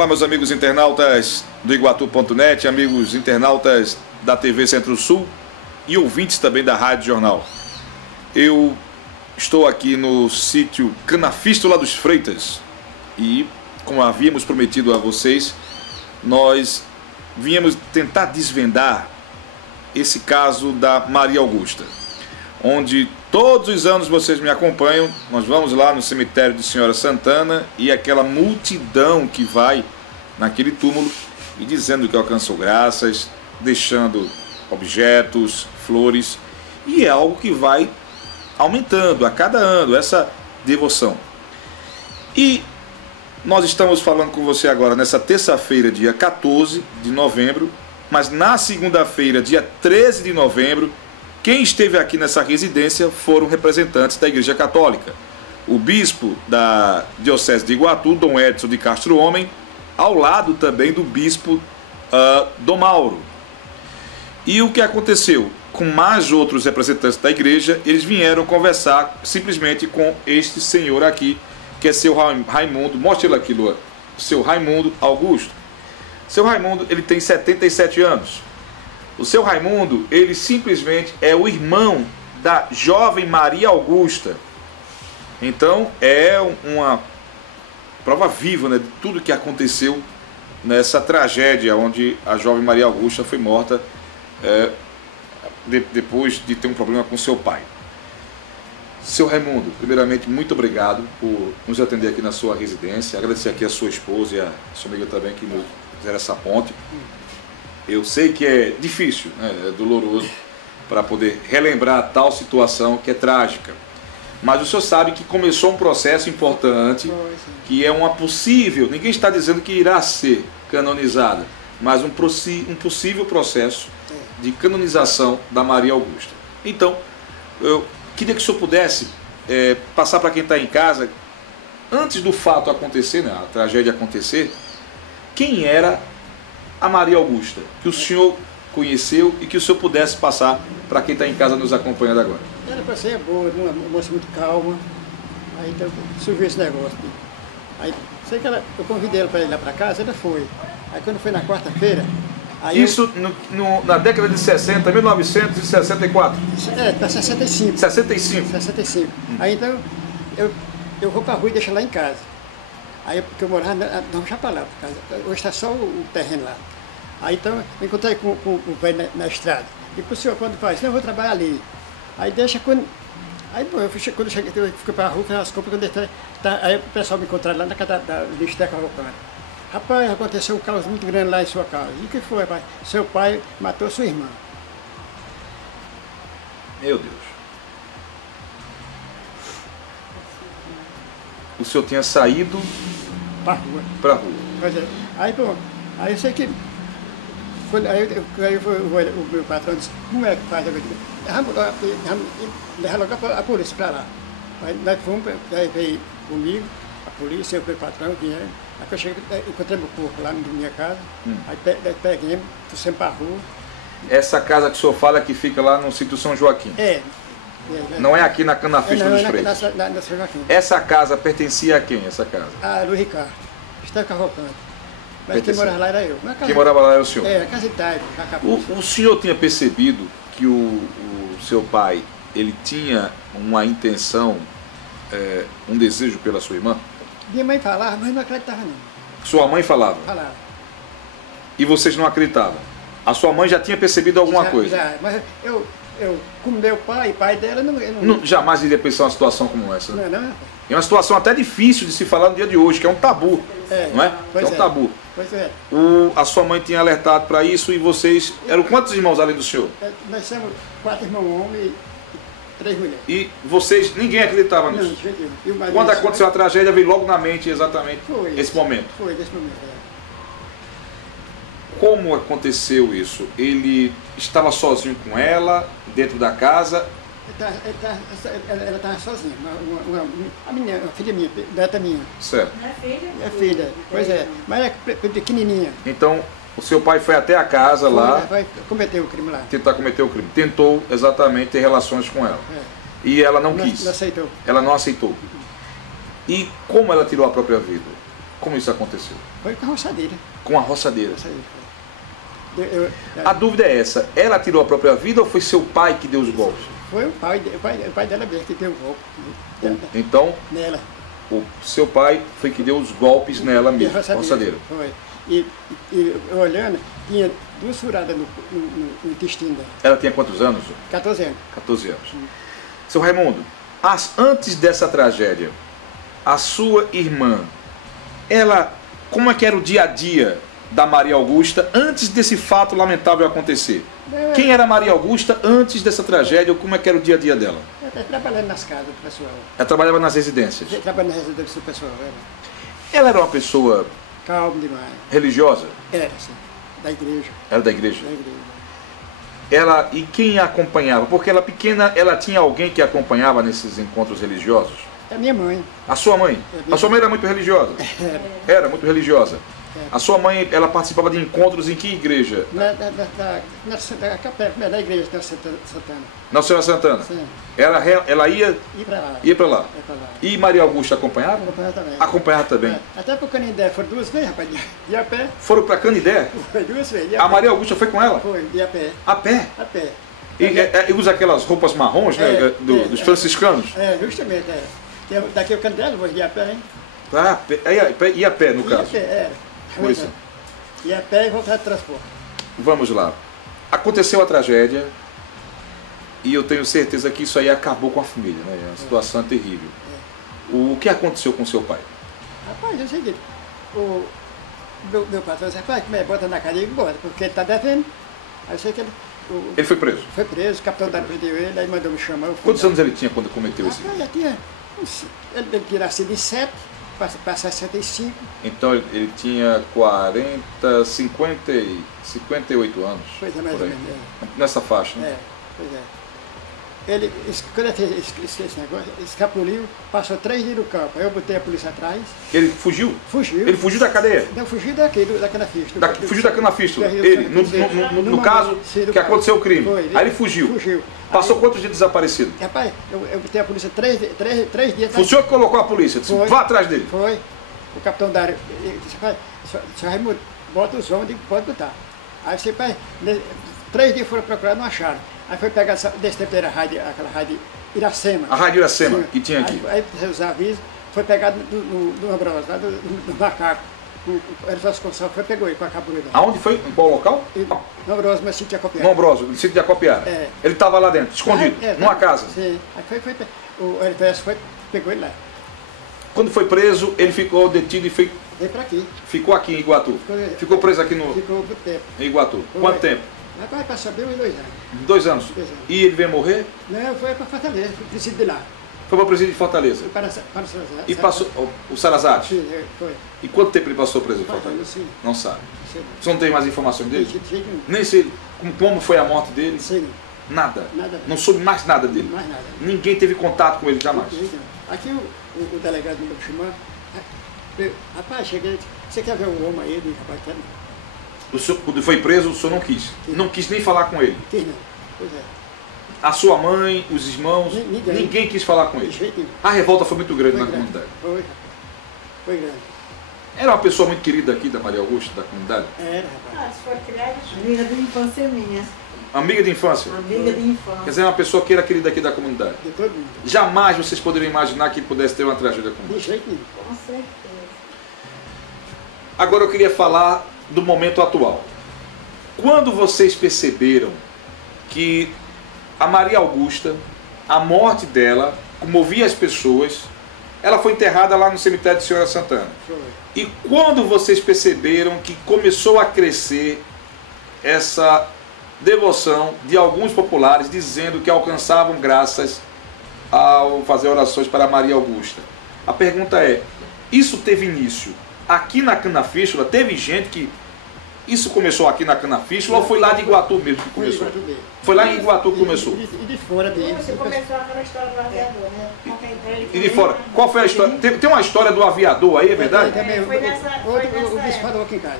Olá, meus amigos internautas do Iguatu.net, amigos internautas da TV Centro-Sul e ouvintes também da Rádio Jornal. Eu estou aqui no sítio Canafístula dos Freitas e, como havíamos prometido a vocês, nós viemos tentar desvendar esse caso da Maria Augusta, onde todos os anos vocês me acompanham. Nós vamos lá no cemitério de Senhora Santana e aquela multidão que vai naquele túmulo e dizendo que alcançou graças, deixando objetos, flores, e é algo que vai aumentando a cada ano, essa devoção. E nós estamos falando com você agora nessa terça-feira, dia 14 de novembro, mas na segunda-feira, dia 13 de novembro, quem esteve aqui nessa residência foram representantes da Igreja Católica. O bispo da Diocese de Iguatu, Dom Edson de Castro Homem, ao lado também do bispo Dom Mauro. E o que aconteceu? Com mais outros representantes da igreja, eles vieram conversar simplesmente com este senhor aqui, que é seu Raimundo. Mostra ele aqui, Lua. Seu Raimundo Augusto. Seu Raimundo, ele tem 77 anos. O seu Raimundo, ele simplesmente é o irmão da jovem Maria Augusta. Então, é uma prova viva, né, de tudo que aconteceu nessa tragédia onde a jovem Maria Augusta foi morta depois de ter um problema com seu pai. Seu Raimundo, primeiramente, muito obrigado por nos atender aqui na sua residência. Agradecer aqui a sua esposa e a sua amiga também que nos fizeram essa ponte. Eu sei que é difícil, né, é doloroso para poder relembrar tal situação que é trágica. Mas o senhor sabe que começou um processo importante, que é uma possível, ninguém está dizendo que irá ser canonizada, mas um possível processo de canonização da Maria Augusta. Então, eu queria que o senhor pudesse passar para quem está em casa, antes do fato acontecer, né, a tragédia acontecer, quem era a Maria Augusta, que o senhor conheceu e que o senhor pudesse passar para quem está em casa nos acompanhando agora. Ela para ser boa, uma moça muito calma, aí então, surgiu esse negócio. Aí sei que eu convidei ela para ir lá para casa, ela foi. Aí quando foi na quarta-feira... Isso na década de 60, 1964? Para 65. 65? 65. Aí então eu vou para a rua e deixo lá em casa. Aí porque eu morava não já para lá, hoje está só o terreno lá. Aí então eu encontrei com o velho na estrada. E para o senhor quando faz? Não, eu vou trabalhar ali. Aí deixa quando... Aí bom, quando eu cheguei, eu fui para a rua, fiz as compras, aí o pessoal me encontraram lá na casa da Listeca Cavalcante. Rapaz, aconteceu um caos muito grande lá em sua casa. E o que foi, rapaz? Seu pai matou sua irmã. Meu Deus. O senhor tinha saído para a rua. Para a rua. Pois é. Aí, bom, aí eu sei que... Aí o meu patrão disse, como é que faz agora? Leva logo a polícia para lá. Aí nós fomos, aí veio comigo, a polícia, o meu patrão, vieram. Aí eu cheguei, encontrei meu corpo lá na minha casa, aí peguei, trouxemos para a rua. Essa casa que o senhor fala que fica lá no sítio São Joaquim? Não é aqui na Canafístula dos Freitas? Na São Joaquim. Essa casa pertencia a quem, essa casa? A Luiz Ricardo, Esteve Cavalcante. Mas quem morava lá era eu. Quem morava lá era o senhor? A casa de Taibo, o senhor tinha percebido que o seu pai, ele tinha uma intenção, um desejo pela sua irmã? Minha mãe falava, mas não acreditava não. Sua mãe falava? Falava. E vocês não acreditavam? A sua mãe já tinha percebido alguma coisa? Já, mas eu como meu pai dela, não jamais iria pensar uma situação como essa. Não. É uma situação até difícil de se falar no dia de hoje, que é um tabu, não é? É um tabu. Pois é. A sua mãe tinha alertado para isso e vocês... Eram quantos irmãos além do senhor? Nós somos 4 irmãos homens e 3 mulheres. E vocês, ninguém acreditava nisso? Não, quando aconteceu a tragédia, veio logo na mente exatamente esse momento? Foi, esse momento, Como aconteceu isso? Ele estava sozinho com ela, dentro da casa? Ela estava sozinha, uma filha minha, neta minha. Certo. É filha, pois é, mas é pequenininha. Então, o seu pai foi até a casa lá... Vai cometer o crime lá. Tentar cometer o crime. Tentou exatamente ter relações com ela. E ela não quis. Não aceitou. Ela não aceitou. E como ela tirou a própria vida? Como isso aconteceu? Foi com a roçadeira. Com a roçadeira. Eu- A dúvida é essa, ela tirou a própria vida ou foi seu pai que deu os golpes? Foi o pai dela mesmo que deu o golpe Então, nela. o seu pai foi que deu os golpes nela mesmo, roçadeira. Foi. E eu olhando, tinha 2 furadas no intestino dela. Ela tinha quantos anos? 14 anos. 14 anos. Seu Raimundo, antes dessa tragédia, a sua irmã, ela, como é que era o dia a dia da Maria Augusta antes desse fato lamentável acontecer? Quem era Maria Augusta antes dessa tragédia ou como é que era o dia a dia dela? Eu estava trabalhando nas casas do pessoal. Ela trabalhava nas residências. Eu trabalhava na residência do pessoal. Ela era uma pessoa Calmo demais. religiosa? Era, assim, da igreja. Era da igreja? Da igreja. Ela, e quem a acompanhava? Porque ela pequena, ela tinha alguém que a acompanhava nesses encontros religiosos? É minha mãe. A sua mãe? A sua mãe era muito religiosa? Era. Era muito religiosa. A sua mãe, ela participava de encontros em que igreja? Na capela, na igreja da Santana. Na Senhora Santana? Sim. Ela ia E para lá. para lá. Ia para lá. E Maria Augusta acompanhava? Acompanhava também. Acompanhava também. Até para o Canindé foram 2 vezes, rapaz. De a pé. Foram para Canidé? Foi 2 vezes. A Maria Augusta foi com ela? Foi, de a pé. A pé? A pé. E usa aquelas roupas marrons, né? Dos franciscanos? Justamente, é. Daqui o Canindé, eu vou de a pé, hein? Ah, e a pé, no E a caso? pé, era. Por isso. E a pé e voltar de transporte. Vamos lá. Aconteceu a tragédia e eu tenho certeza que isso aí acabou com a família, né? É uma situação terrível. O que aconteceu com seu pai? Rapaz, é o seguinte, o meu patrão disse, rapaz, como é, bota na cadeia e bota, porque ele está devendo. Aí eu sei que Ele foi preso? foi preso, o capitão da prendeu ele, aí mandou me chamar. Eu fui Quantos lá. anos ele tinha quando cometeu esse? Rapaz, já tinha, ele tinha nascido em 7, para 65. Então ele tinha 58 anos. Pois é, mais por ou aí. menos. Nessa faixa, né? Pois é. Ele, quando ele fez esse negócio, escapuliu, passou 3 dias no campo. Aí eu botei a polícia atrás, Ele fugiu? fugiu. Ele fugiu da cadeia? Não, fugiu daqui, da Canafista. Fugiu da Canafístula? Ele, no caso que aconteceu o crime. Foi, Aí ele fugiu. Fugiu. Passou quantos dias desaparecido? Rapaz, eu botei a polícia 3 dias. Foi o senhor que colocou a polícia? Disse, Foi. vá atrás dele. Foi. O capitão da área disse, pai, senhor Raimundo, bota os homens, eu digo, pode botar. Aí você, pai, 3 dias foram procurar, não acharam. Aí foi pegar desse tempo era aquela rádio Iracema. A Rádio Iracema, Sim. que tinha aqui. Aí os avisos, foi pegado no Ambrosa, lá do macaco. O Ernesto Gonçalves foi, pegou ele com a cabura. Aonde foi? Em qual local? No Ambrosa, mas sítio de Acopiara. No Ambroso, no sítio de Acopiara. É. Ele estava lá dentro, escondido, numa casa. Sim. Aí o Ernesto pegou ele lá. Quando foi preso, ele ficou detido e Veio para aqui. ficou aqui em Iguatu. Ficou preso aqui Ficou muito tempo. em Iguatu. Foi. Quanto tempo? Rapaz, passou bem uns 2 anos. 2 anos. 2 anos. E ele veio morrer? Não, foi para Fortaleza, foi presídio de lá. Foi para o presídio de Fortaleza. Foi para Salazar. E passou o Salazar. Sim, foi. E quanto tempo ele passou preso em Rapaz, eu Fortaleza? sei. Não sabe. Sei. Você não tem mais informações dele? De jeito nenhum. Nem sei como foi a morte dele. Sei não. Nada. Nada. Não soube mais nada dele. Mais nada. Ninguém teve contato com ele jamais. De jeito nenhum. Aqui o delegado me chamou. Rapaz, cheguei. Você quer ver o homem aí? Eu digo, rapaz, quero não. O senhor, quando foi preso, o senhor não quis. Não quis nem falar com ele. Quis não. Pois é. A sua mãe, os irmãos, Ninguém. ninguém quis falar com De ele. jeito nenhum. A revolta foi muito grande Foi na grande. comunidade. Foi, rapaz. Foi grande. Era uma pessoa muito querida aqui da Maria Augusta, da comunidade. Era, rapaz. Foi criada amiga de infância minha. Amiga de infância. Amiga de Quer infância. dizer, uma pessoa que era querida aqui da comunidade. De todo mundo. Jamais vocês poderiam imaginar que pudesse ter uma tragédia como De essa. jeito nenhum. Com certeza. Agora eu queria falar do momento atual. Quando vocês perceberam que a Maria Augusta, a morte dela, comovia as pessoas, ela foi enterrada lá no cemitério de Senhora Santana. Foi. E quando vocês perceberam que começou a crescer essa devoção de alguns populares dizendo que alcançavam graças ao fazer orações para Maria Augusta? A pergunta é, isso teve início aqui na Canafístula? Teve gente que... Isso começou aqui na Canafístula ou foi lá de Iguatu mesmo que começou? Foi lá em Iguatu que começou. E de fora dele. Você começou aquela história do aviador, né? E de fora, qual foi a história? Tem uma história do aviador aí, é verdade? Também, Foi nessa- o bispo falou aqui em casa.